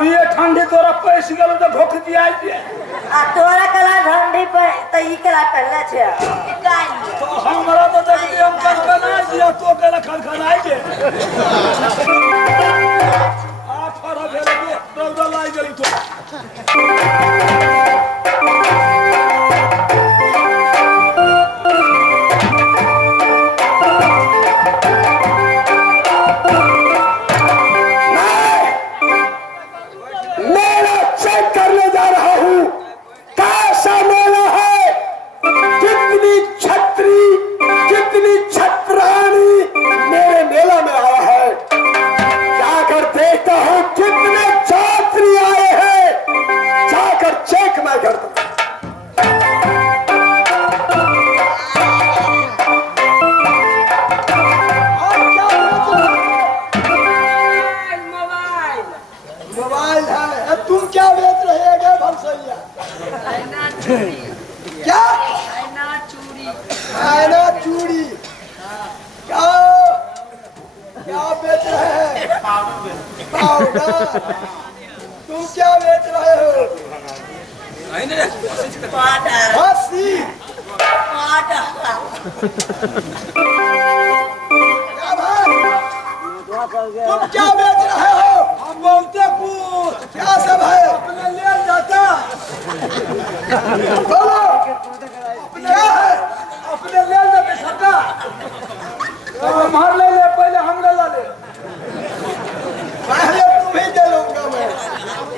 अभी ये ठंडी तोरा पैस गेल तो भूख दिया आ तोरा कला ठंडी पे त ई कला पहले छे तो हमरा तो देख दिया हम खनखना दिया तो कला खनखनाई दे आ फरा भेल रौदा लाई गेली तो तुम क्या बेच रहे हो? तुम क्या बेच रहे हो? हम बोलते कुछ क्या सब है? अपने ले जाता बोलो क्या है? अपने ले जाते सटा मार ले पहले हम ले ले पहले तुम्हें दे लूंगा मैं।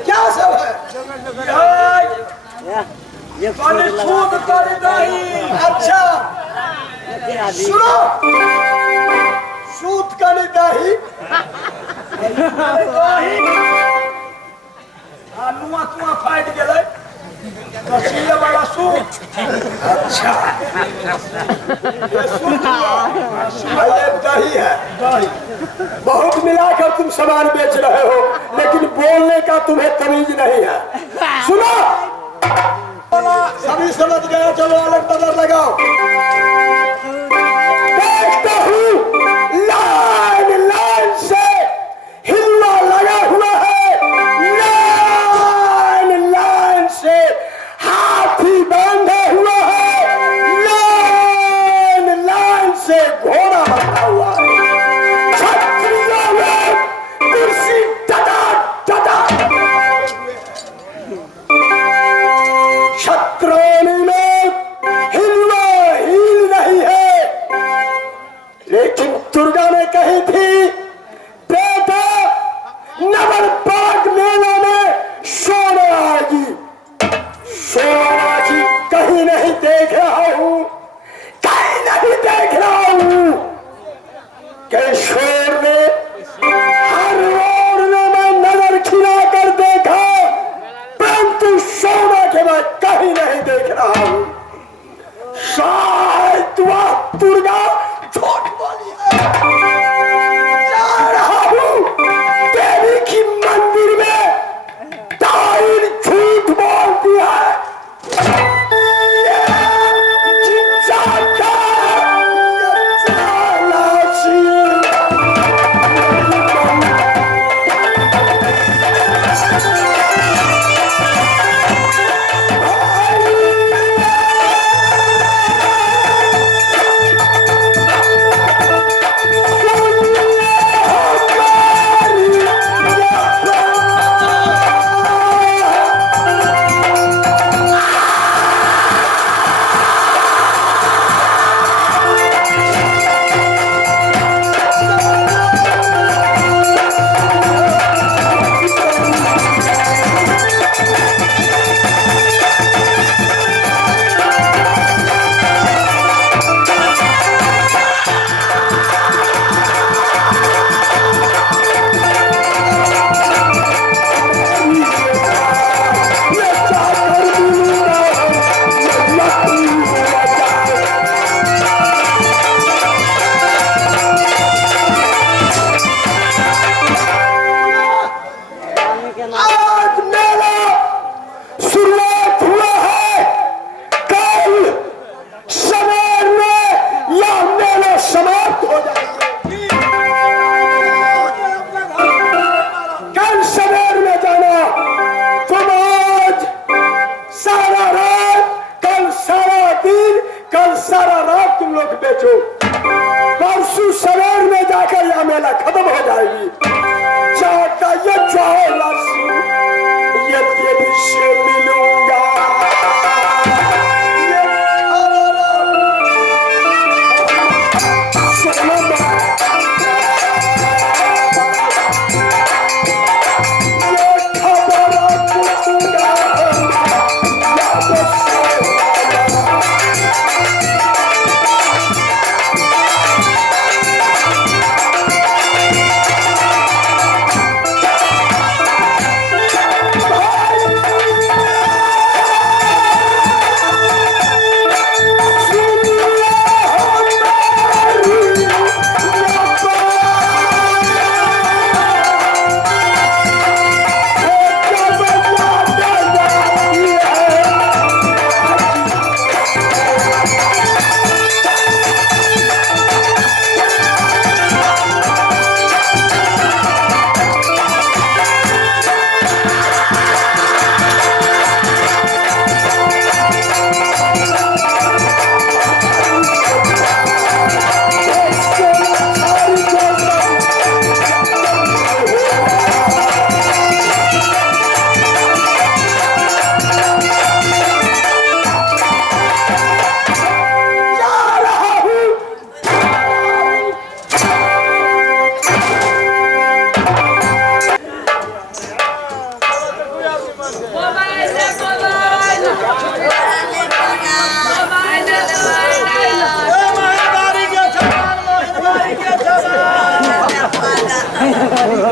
क्या सब है? पानी छूट कर दही। अच्छा सुनो, सूत का नहीं दही नुआ तुआ फाट गेलै कसिए वाला सूट। अच्छा ये दही है। दही बहुत मिलाकर तुम सामान बेच रहे हो, लेकिन बोलने का तुम्हें तमीज नहीं है। सुनो, सभी समझ गए, चलो अलग बदल लगाओ। देखता हूँ लाइन लाइन से हिलवा लगा हुआ है, लाइन लाइन से हाथी बांधा हुआ है, लाइन लाइन से घोड़ा बंधा हुआ है, छतरियों में कुर्सी टटा टटा, छतरानी में हिलवा हिल रही है,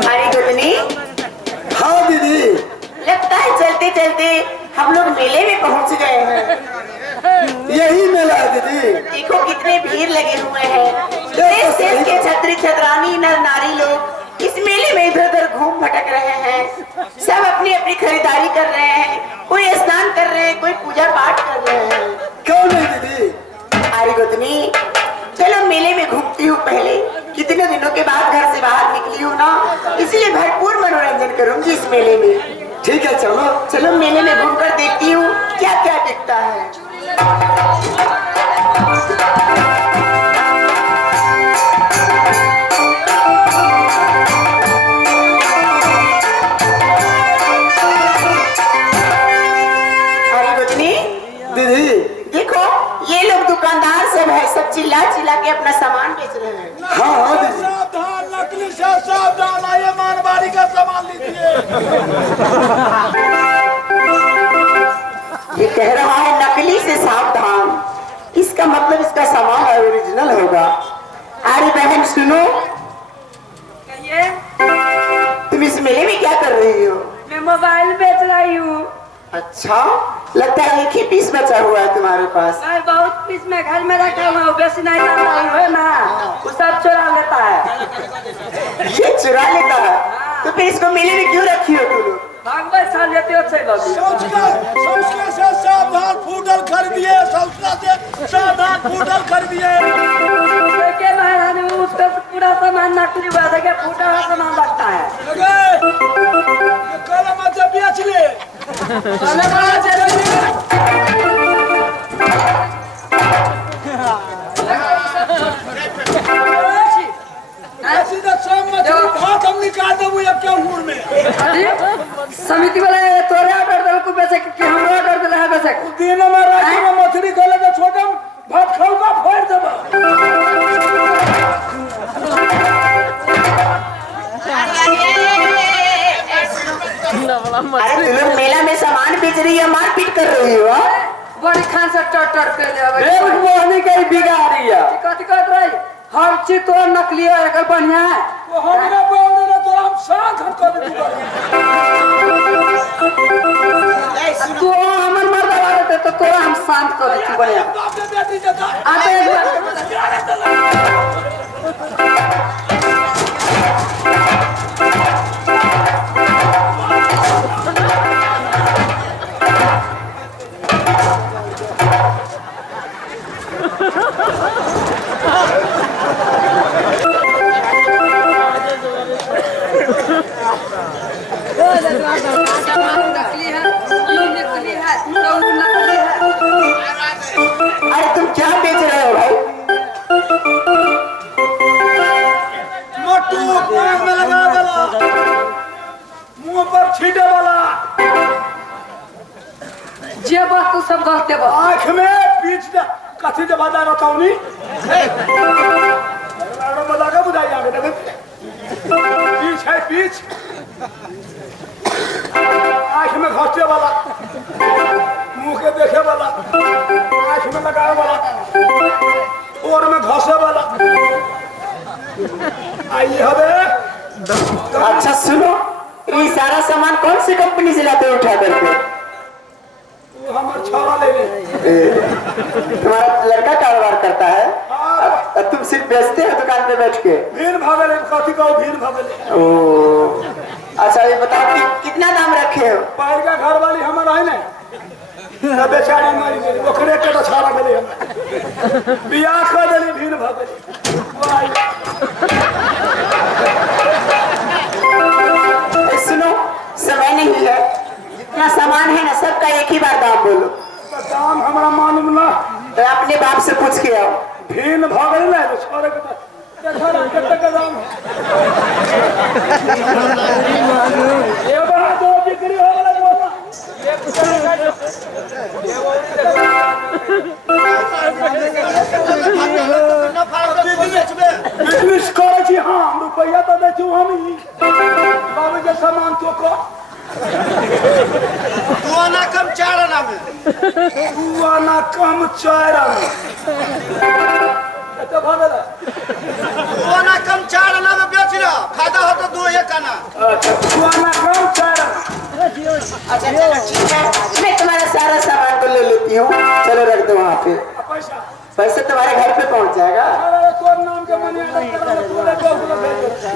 अरे गोतनी, हाँ दीदी, लगता है चलते चलते हम लोग मेले में पहुंच गए हैं। यही मेला है दीदी। देखो कितने भीड़ लगे हुए हैं। देश देश के छत्री छतरानी नर नारी लोग इस मेले में इधर उधर घूम भटक रहे हैं। सब अपनी अपनी खरीदारी कर रहे हैं। कोई स्नान कर रहे हैं, कोई पूजा पाठ कर रहे हैं। क्यों नहीं दीदी? अरे गोतनी, चलो मेले में घूमती हूँ। पहले कितने दिनों के बाद घर से बाहर निकली हूँ ना, इसलिए भरपूर मनोरंजन करूंगी इस मेले में। ठीक है, चलो। चलो मेले में घूमकर देखती हूँ क्या क्या दिखता है। अरे गोतनी, दीदी, देखो ये लोग दुकानदार सब है, सब चिल्ला चिल्ला के अपना सामान बेच रहे हैं। हाँ हाँ दीदी। सावधान, नकली से सावधान, आइए मानवाड़ी का सामान लीजिए। ये कह रहा है नकली से सावधान, इसका मतलब इसका सामान ओरिजिनल होगा। अरे बहन सुनो, तुम इस मेले में क्या कर रही हो? मैं मोबाइल बेच रही हूँ। अच्छा, लगता है एक ही पीस बचा हुआ है तुम्हारे पास। मैं बहुत पीस में घर में रखा हुआ हूँ, बेसी नहीं लाता हूँ, है ना, वो सब चुरा लेता है। ये चुरा लेता है, तो फिर इसको मेले में क्यों रखी हो तुम? भागवत छा लेते हो छे लोग। सौचका से सावधान, फूटल खरीदिए। सौचका से सावधान, फूटल खरीदिए। के महारानी उसका पूरा सामान नकली हुआ था, क्या फूटा हुआ सामान लगता है। ये कलम अच्छा बेच ले। सीधा शाम में हाथ हम निकाल दबू एक क्या हुड़ में। समिति वाले तोरे ऑर्डर दल को बेचे कि हमरा ऑर्डर दल है बेचे। दिन में रात में मछली खोले तो छोटा भात खाऊंगा, फोड़ देबा। अरे तुम लोग मेला में सामान बेच रही हो, मारपीट कर रही हो? बड़ी खान से टटर पे ले एक मोहनी के बिगाड़ी है। कथी कहत रही, हर चीज तो नकली है, अगर बढ़िया है वो हमरा बोल रहे तो हम शांत हम कर दूंगा। तू हमर मर्द वाले तो तोरा हम शांत कर दी बढ़िया। बाप के बेटी जता आते एक बार नकली है, ये नकली है, तो नकली है। अरे तुम क्या बेच रहे हो भाई? मट्टू पान में लगा वाला, मुंह पर छीटे वाला, जे बात तू सब गलते बा। आँख में बीच दे कथी दे बजा रहा था उन्हीं। अरे बजा का बुझाई आगे देखो। बीच है बीच। आँख में घोंचे वाला, मुंह के देखे वाला, आँख में लगाए वाला, और में घोंसे वाला। आइए हवे। अच्छा सुनो, ये सारा सामान कौन सी कंपनी से लाते हो उठा करके? वो हमारे छोरा ले ले। तुम्हारा लड़का कारोबार करता है? हाँ, तुम सिर्फ बेचते हो दुकान पे बैठ के? भीड़ भागले, कथी कहो भीड़ भागले। ओ, अच्छा ये बताओ कि कितना दाम रखे हो? पहल का घर वाली हमारा है ना, बेचारी मरी गई, ओकरे के तो छोरा गेले हम। बियाह कर देली, भीड़ भागले। सुनो, समय नहीं है, जितना सामान है ना सबका एक ही बार दाम बोलो। तो दाम हमारा मालूम ना, तो अपने बाप से पूछ के आओ। भीड़ भागले ना तो छोरे के तो देखा ना कितने का दाम है। ये बड़ा दो बिक्री हो वाला बोला। बिजनेस करे छी हम, रुपया तो दे छी हम ही। बाबू के सामान तो को तू आना कम चार आना तो भागेला वो ना कम 4 आना में बेच रहा फायदा हो तो 2 1 आना। तू आना कम चार आना अच्छा चलो ठीक है, मैं तुम्हारा सारा सामान को ले लेती हूँ। चलो रख दो वहाँ पे, पैसा पैसे तुम्हारे घर पे पहुँच जाएगा। अरे तोर नाम के मनी अलग कर पूरे को भेज दे।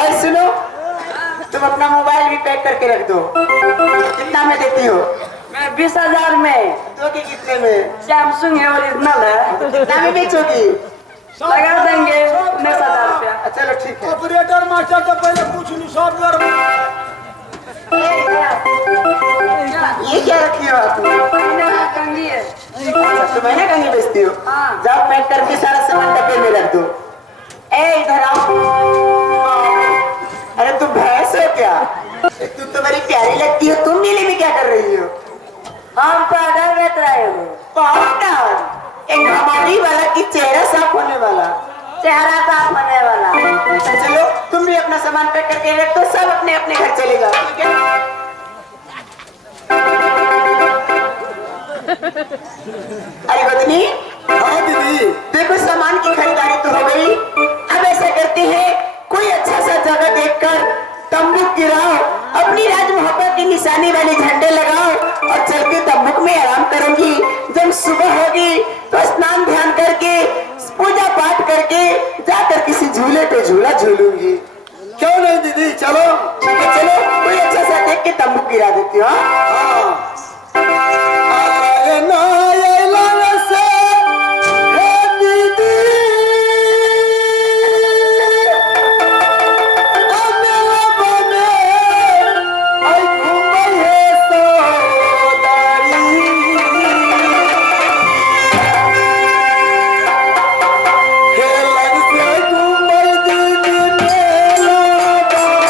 और सुनो, तुम अपना मोबाइल भी पैक करके रख दो। कितना में देती हो? मैं 20,000 में। दोगे कितने में? सैमसंग है, ओरिजिनल है। कितना में बेचोगी? लगा देंगे 19,000 रुपया। चलो ठीक है। ऑपरेटर मास्टर तो पहले पूछ लू सब कर। ये क्या रखी हो आपने? कंगी है। तो मैंने कंगी बेचती हो? हाँ। जाओ पैक करके सारा सामान डब्बे में रख दो। ए इधर आओ। अरे तुम भैंस हो क्या? तुम तो बड़ी प्यारी लगती हो, तुम नीले में क्या कर रही हो? हम पाउडर बेच रहे हो। पाउडर? एक हमारी वाला की चेहरा साफ होने वाला। चेहरा साफ होने वाला। तो चलो तुम भी अपना सामान पैक करके रख दो, सब अपने अपने घर चले जाओ, ठीक है? अरे गोदनी। हाँ दीदी। देखो सामान की खरीदारी तो हो गई। अब ऐसा करते हैं, कोई अच्छा सा जगह देखकर तंबू गिराओ, अपनी राज मोहब्बत की निशानी वाले झंडे लगाओ और चल के तंबूक में आराम करूंगी। जब सुबह होगी तो स्नान ध्यान करके पूजा पाठ करके जाकर किसी झूले पे झूला झूलूंगी। क्यों नहीं दीदी, चलो। ठीक है चलो, कोई अच्छा सा देख के तंबू गिरा देती हूँ। हाँ? आए ना ये लाने से हे दीदी, अमेला बने आई घूमई है सोदारी। हे लग से घूमई दीदी मेला बने।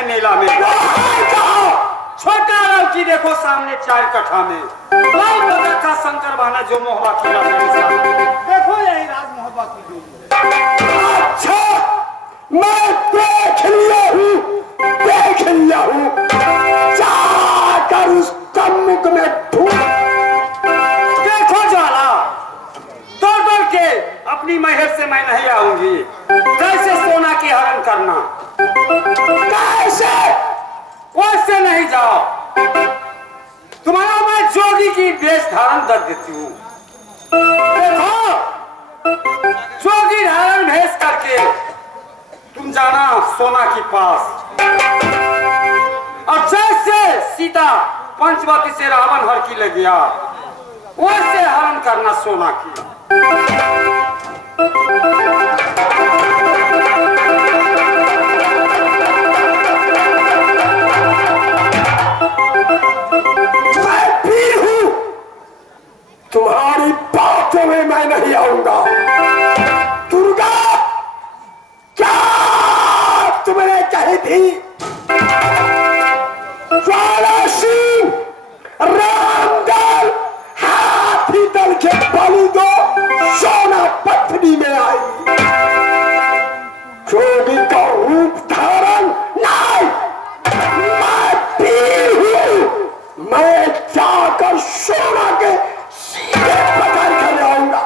है मेला में। छोटा लड़की देखो सामने 4 कट्ठा में लाई बजा का शंकर बहाना जो मोहब्बत खेला देखो यही राज मोहब्बत की डोरी। अच्छा मैं देख लिया हूँ जाकर उसका मुख में ढूंढ। देखो ज्वाला दौड़ दौड़ के अपनी महल से मैं नहीं आऊंगी। कैसे सोना की हरण करना, कैसे वैसे नहीं जाओ। तुम्हारा मैं जोगी की वेश धारण कर देती हूँ। देखो जोगी धारण भेष करके तुम जाना सोना के पास और जैसे सीता पंचवती से रावण हर की ले गया वैसे हरण करना सोना की। मैं भी हूँ, तुम्हारी बातों में मैं नहीं आऊंगा। दुर्गा क्या तुमने कही थी? ज्वाला सिंह रामदल हाथी दल के बलि दो सोना पत्नी में आई। जोगी का रूप धारण नहीं, मैं भी हूँ। मैं जाकर सोना के सीधे पकड़ कर लाऊंगा।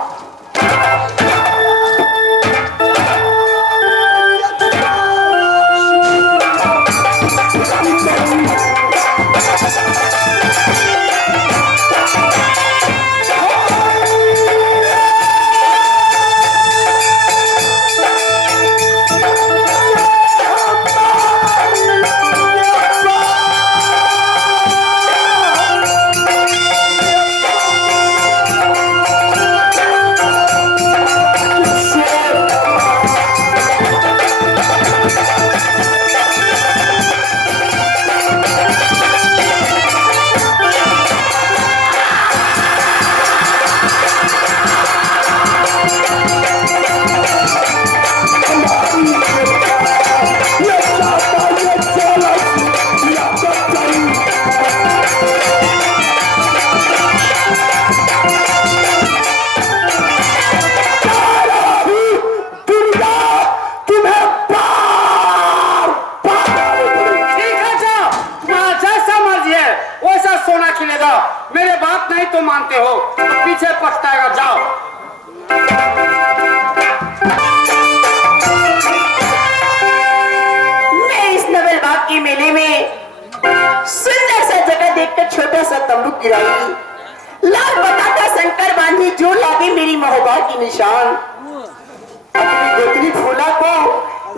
मेरे बात नहीं तो मानते हो, पीछे पछताएगा। जाओ। मैं इस नवलबाग के मेले में सुंदर सा जगह देखकर छोटा सा तंबू गिराई, लाल पताका शंकर बांधी जो लागे मेरी मोहब्बत की निशान। अपनी गोतनी फूला को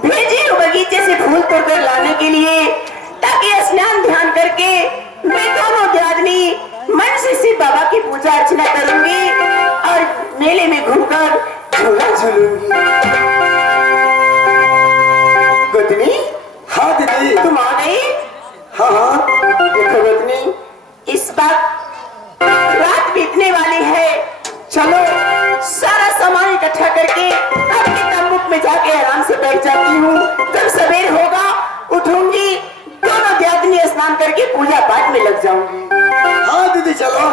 भेजी बगीचे से फूल तोड़कर लाने के लिए, ताकि स्नान ध्यान करके मैं दोनों आदमी मन से शिव बाबा की पूजा अर्चना करूंगी और मेले में घूमकर झूला झूलूंगी। गोतनी, हाँ दीदी, तुम आ गई? हाँ हाँ। देखो गोतनी, इस बात रात बीतने वाली है, चलो सारा सामान इकट्ठा करके अपने तंबू में जाके आराम से बैठ जाती हूँ। जब सवेर होगा उठूंगी, दोनों आदमी स्नान करके पूजा पाठ में लग जाऊंगी। हाँ दीदी चलो।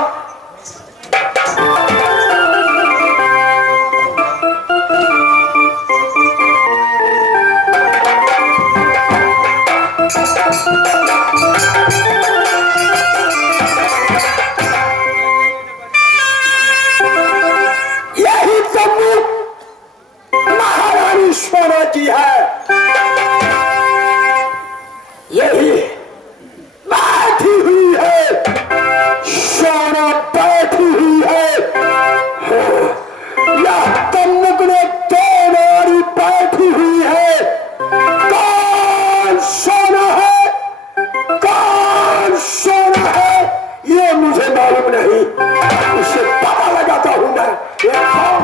यही तंबू महारानी सोना की है। यही बैठी हुई है, सोना बैठी हुई है। यह तम्मुक ने दो नारी बैठी हुई है। कौन सोना है, कौन सोना है, ये मुझे मालूम नहीं, उसे पता लगाता हूं मैं। ये कौन?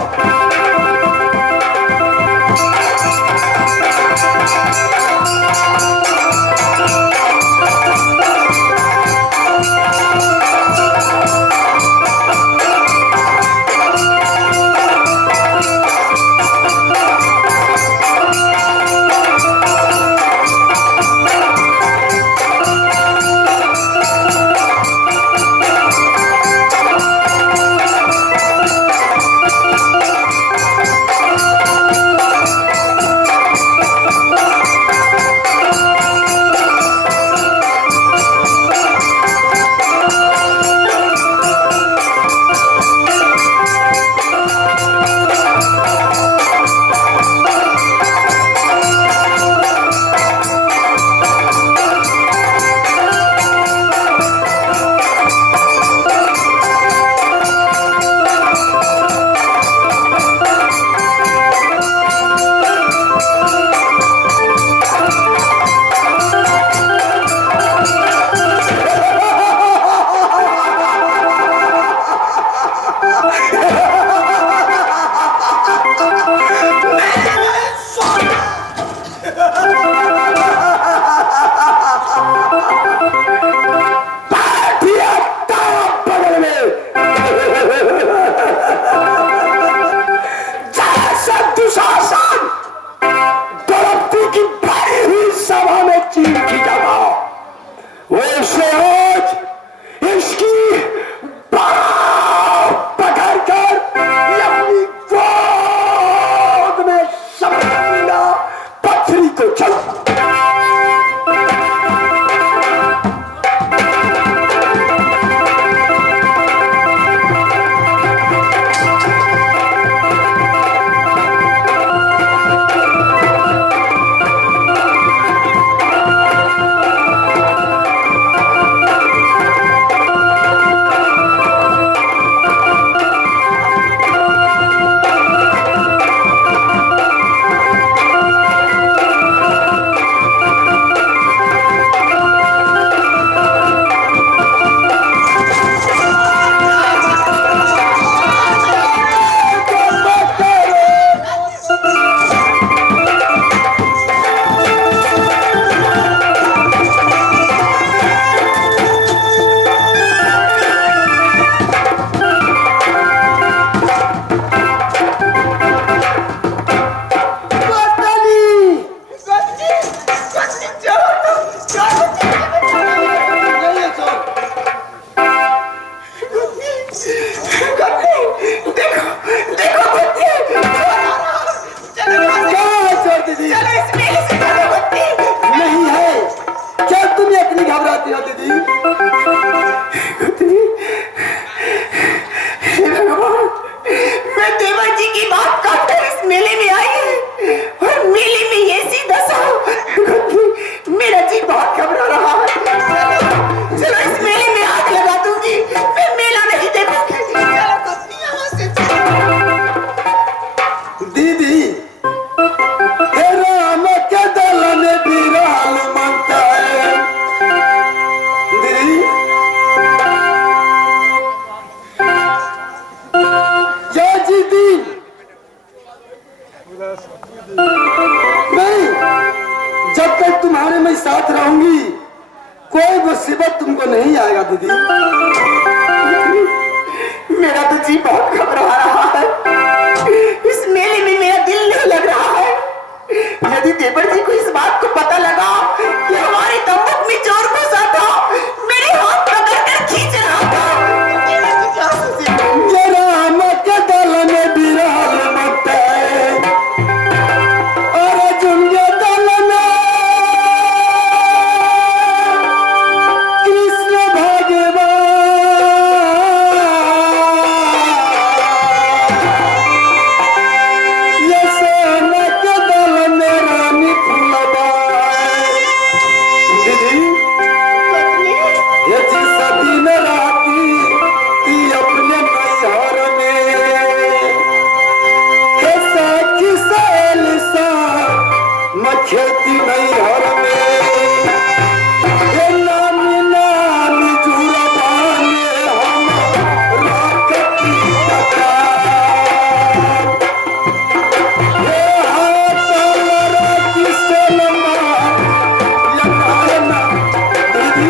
साथ रहूंगी, कोई मुसीबत तुमको नहीं आएगा दीदी। मेरा तो जी बहुत घबरा रहा है, इस मेले में मेरा दिल नहीं लग रहा है। यदि देवर जी को इस बात को पता लगा कि हमारे तंबूक में चोर घुसा था, मेरे हाथ पकड़ कर खींच रहा था, ये राम के दल में बिरहल मत है, और अर्जुन के दल में कृष्ण भगवान, ये सेना के दल में रानी फूलबाई। दीदी ये जिस दिन राती ती अपने नैहर में, कैसा किसेल सा मखेती नैहर में, ये नामी नामी जुरबाने हम राखती टका, ये हाथ लड़ा किसेल मार, ये नाना दीदी।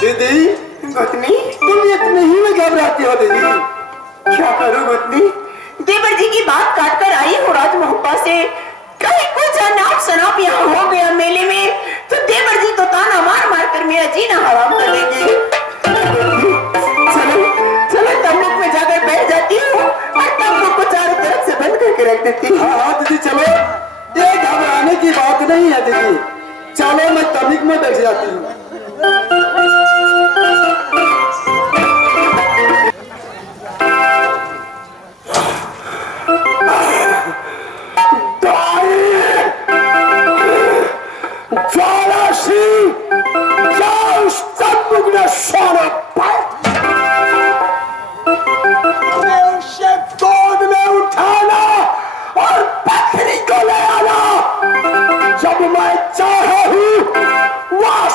दीदी गोतनी तुम इतने ही में घबराती हो दीदी? क्या करूं गोतनी, देवर जी की बात काट कर आई हूँ राज मोहब्बा से, कहीं कुछ अनाप शनाप यहाँ हो गया मेले में तो देवर जी तो ताना मार मार कर मेरा जीना हराम कर देंगे। चलो चलो तंबूक में जाकर बैठ जाती हूँ और तंबूक को चारों तरफ से बंद करके रख देती हूँ। हाँ दीदी चलो, ये घबराने की बात नहीं है दीदी, चलो मैं तनिक में बैठ जाती हूँ। उसे गोद में उठाना और पत्नी को ले आना, जब मैं चाहूं वह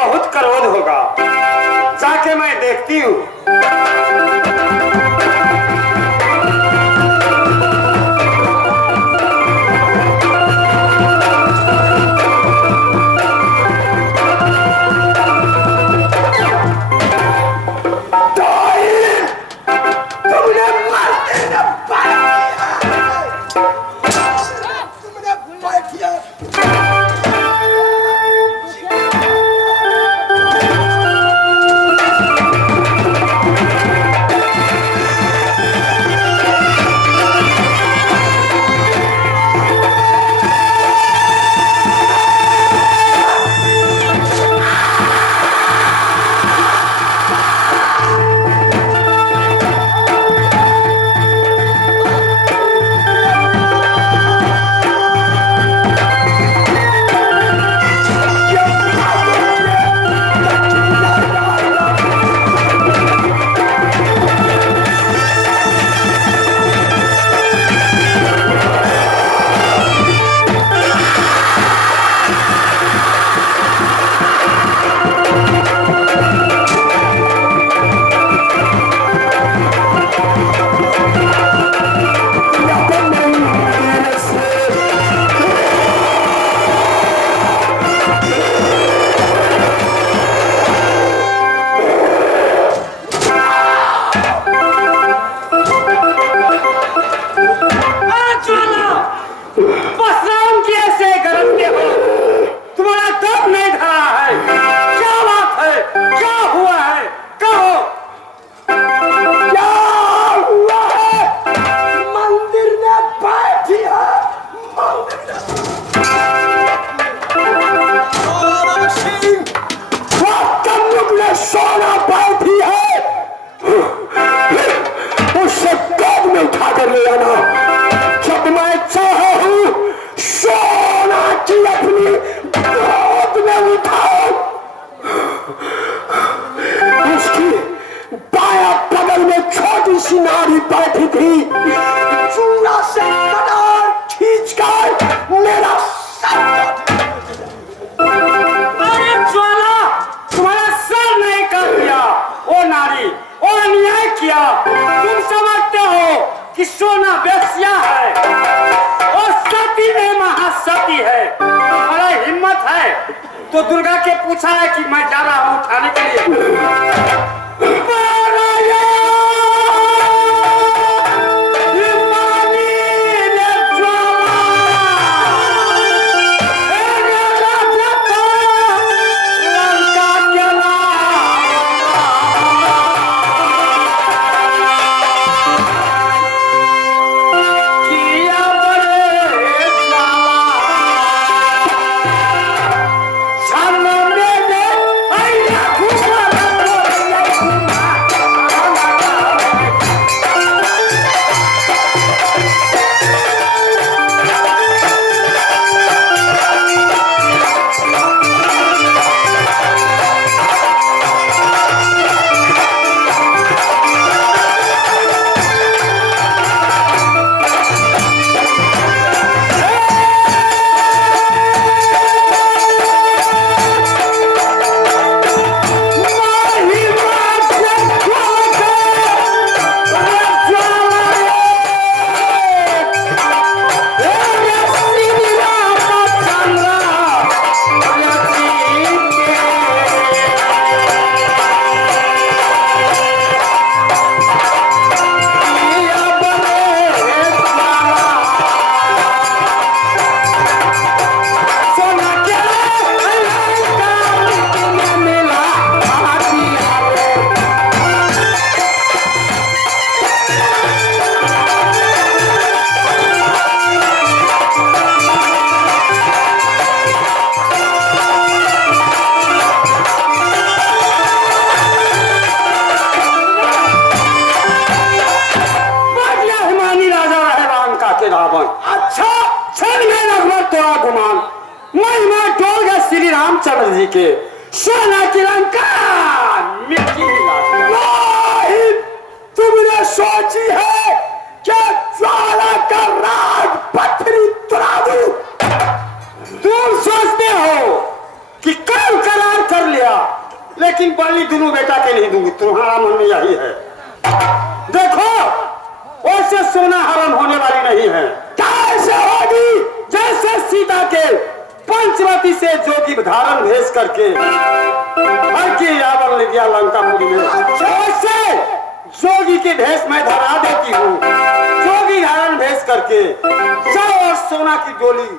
बहुत क्रोध होगा। जाके मैं देखती हूँ। तो दुर्गा के पूछा है कि मैं जा रहा हूँ उठाने के लिए। रामचंद्र जी के सोना की लंका मिट्टी तुमने सोची है कि ज्वाला का राज पत्थरी तुरा दूं? तुम सोचते हो कि कल करार कर लिया लेकिन बलि दोनों बेटा के नहीं दूंगी, तुम्हारा मन में यही है। देखो वैसे सोना हरण होने वाली नहीं है। कैसे होगी? जैसे सीता के पंचवती से जोगी धारण भेज करके हर की यावन ले गया लंकापुरी में, वैसे जोगी के भेष में धरा देती हूँ। जोगी धारण भेज करके जाओ और सोना की डोली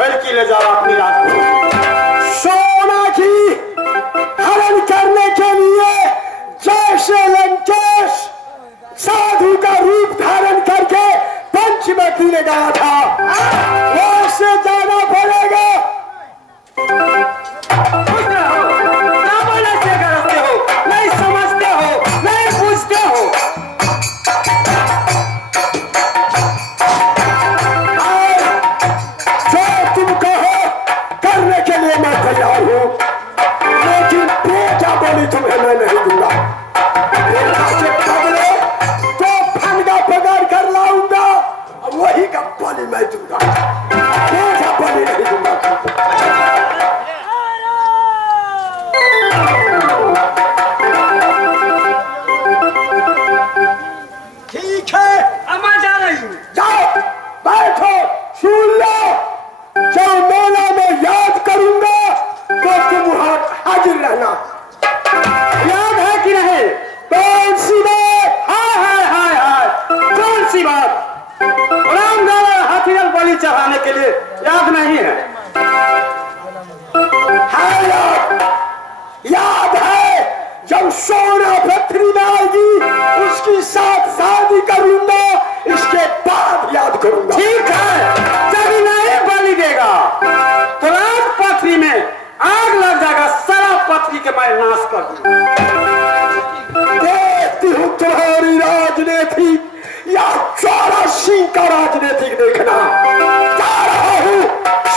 हल्की ले जाओ अपनी राजपुर। सोना की हरण करने के लिए जैसे लंकेश साधु का रूप धारण करके पंचवती में गया था, वैसे जाना पड़ेगा। नहीं समझते हो, नहीं पूछते हो। जो तुम कहो करने के लिए मैं तैयार हूँ, लेकिन बेटा बोली तुम्हें मैं नहीं दूंगा। बेटा के बदले तो फंदा पकड़ कर लाऊंगा, वही का बलि मैं दूंगा, बेटा बलि नहीं दूंगा तुमको। ठीक है, अब मैं जा रही हूँ। जाओ बैठो, सुन लो। जब मेला में याद करूंगा तो तुम वहां हाजिर रहना। याद है कि नहीं? कौन सी बात? हाय हाय हाय हाय, कौन सी बात? रामदावा हाथीर बलि चढ़ाने के लिए याद नहीं है? है याद है। जब सोना पृथ्वी में आएगी उसकी साथ शादी करूंगा, इसके बाद याद करूंगा। ठीक है, जब नहीं बलि देगा तो रात पथरी में आग लग जाएगा, सारा पथरी के मैं नाश कर दूंगा। देखती हूँ तुम्हारी राजनीति या चौरा सिंह का राजनीतिक देखना। जा रहा हूँ,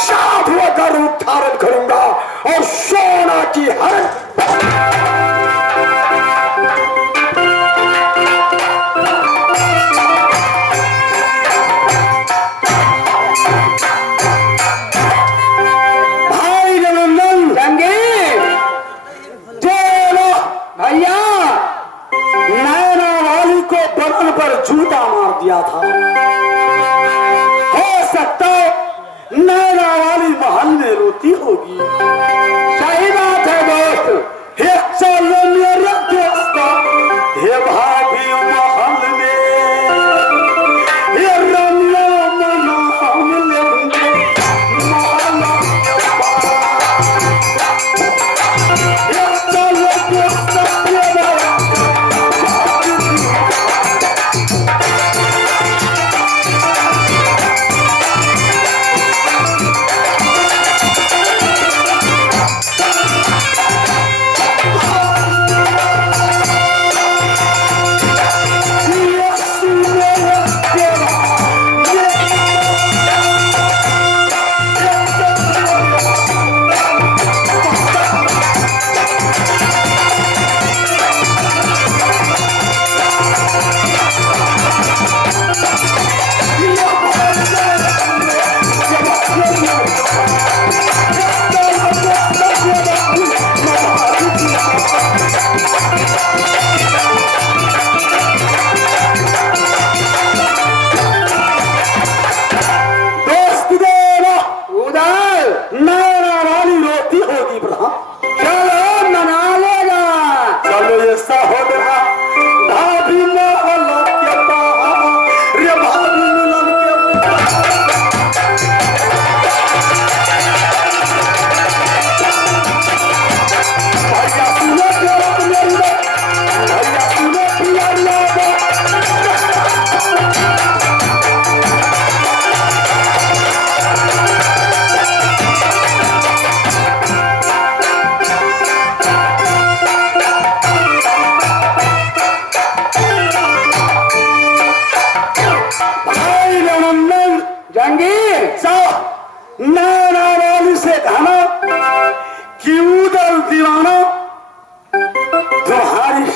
साधु का रूप धारण करूंगा और सोना की हरण। भाई रघुनंदन जंगीर, चलो भैया, नैना वाली को बदन पर जूता मार दिया था। हो सकता नैना वाली महल में रोती होगी। सही बात है दोस्त। हे चलो मेरा दोस्त, हे भाभी महल में, हे रमला मना हम लेंगे माला के पास। हे चलो दोस्त, मेरा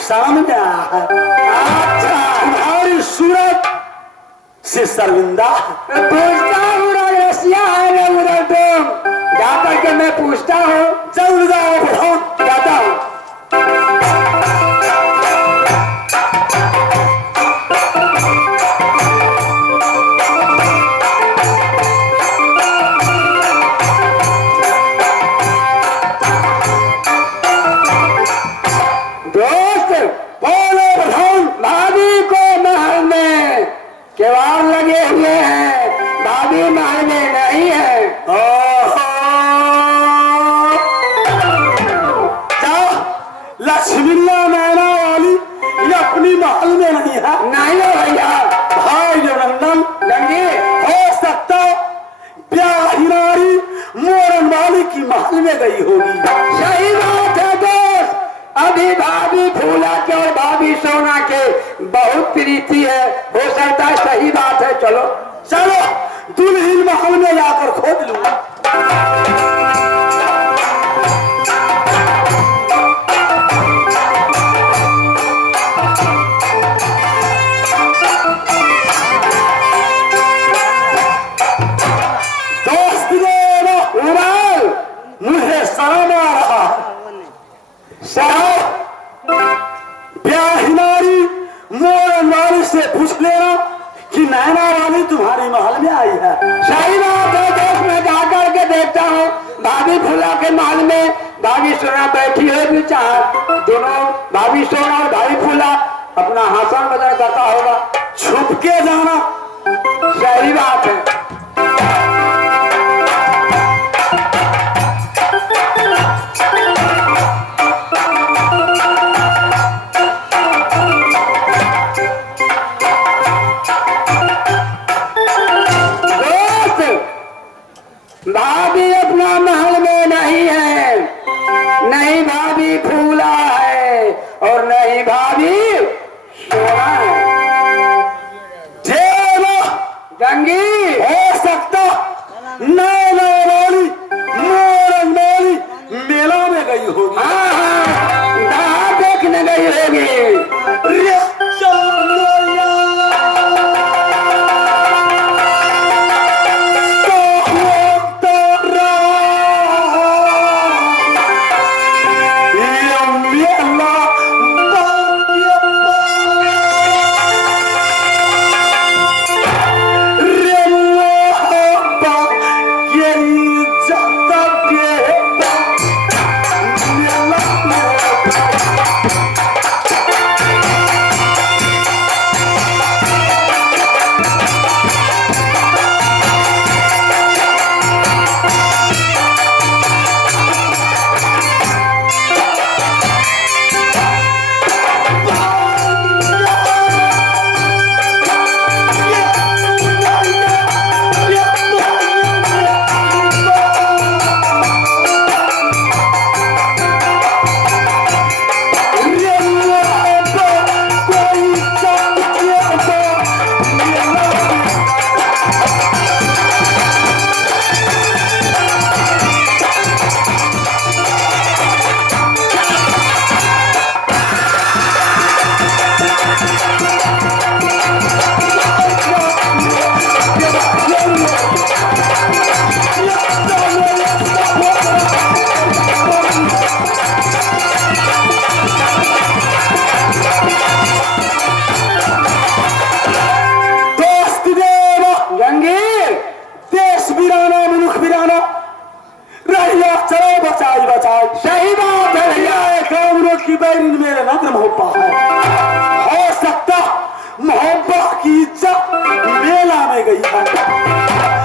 सामने अच्छा तुम्हारी सूरत से शर्मिंदा पूछता हूँ रसिया है ना उधर तुम जा करके मैं पूछता हूँ जल्द जाओ जाता हूँ। फूला के और भाभी सोना के बहुत प्रीति है। हो सकता है सही बात है। चलो चलो दुल्हन महल में जाकर खोज लूंगा। दोस्त उड़ाल मुझे शर्म आ रहा है। साहब ब्याहिनारी मोरन वाली से पूछ लेना कि नैना वाली तुम्हारी महल में आई है। सही बात है। देश में जाकर के देखता हूँ भाभी फूला के महल में भाभी सोना बैठी है विचार। दोनों भाभी सोना और भाभी फूला अपना हंसन बदल करता होगा। छुप के जाना। सही बात है। भाभी अपना महल में नहीं है, नहीं भाभी फूला है और नहीं भाभी सोना है। जंगी हो सकता नैना वाली मोरन वाली मेला में गई होगी। हाँ हाँ कहाँ देखने गई होगी। सही बात है भैया। कामरों की बैरिन मेरे नजर मोहब्बत है। हो सकता मोहब्बत की इज्जत मेला में गई है।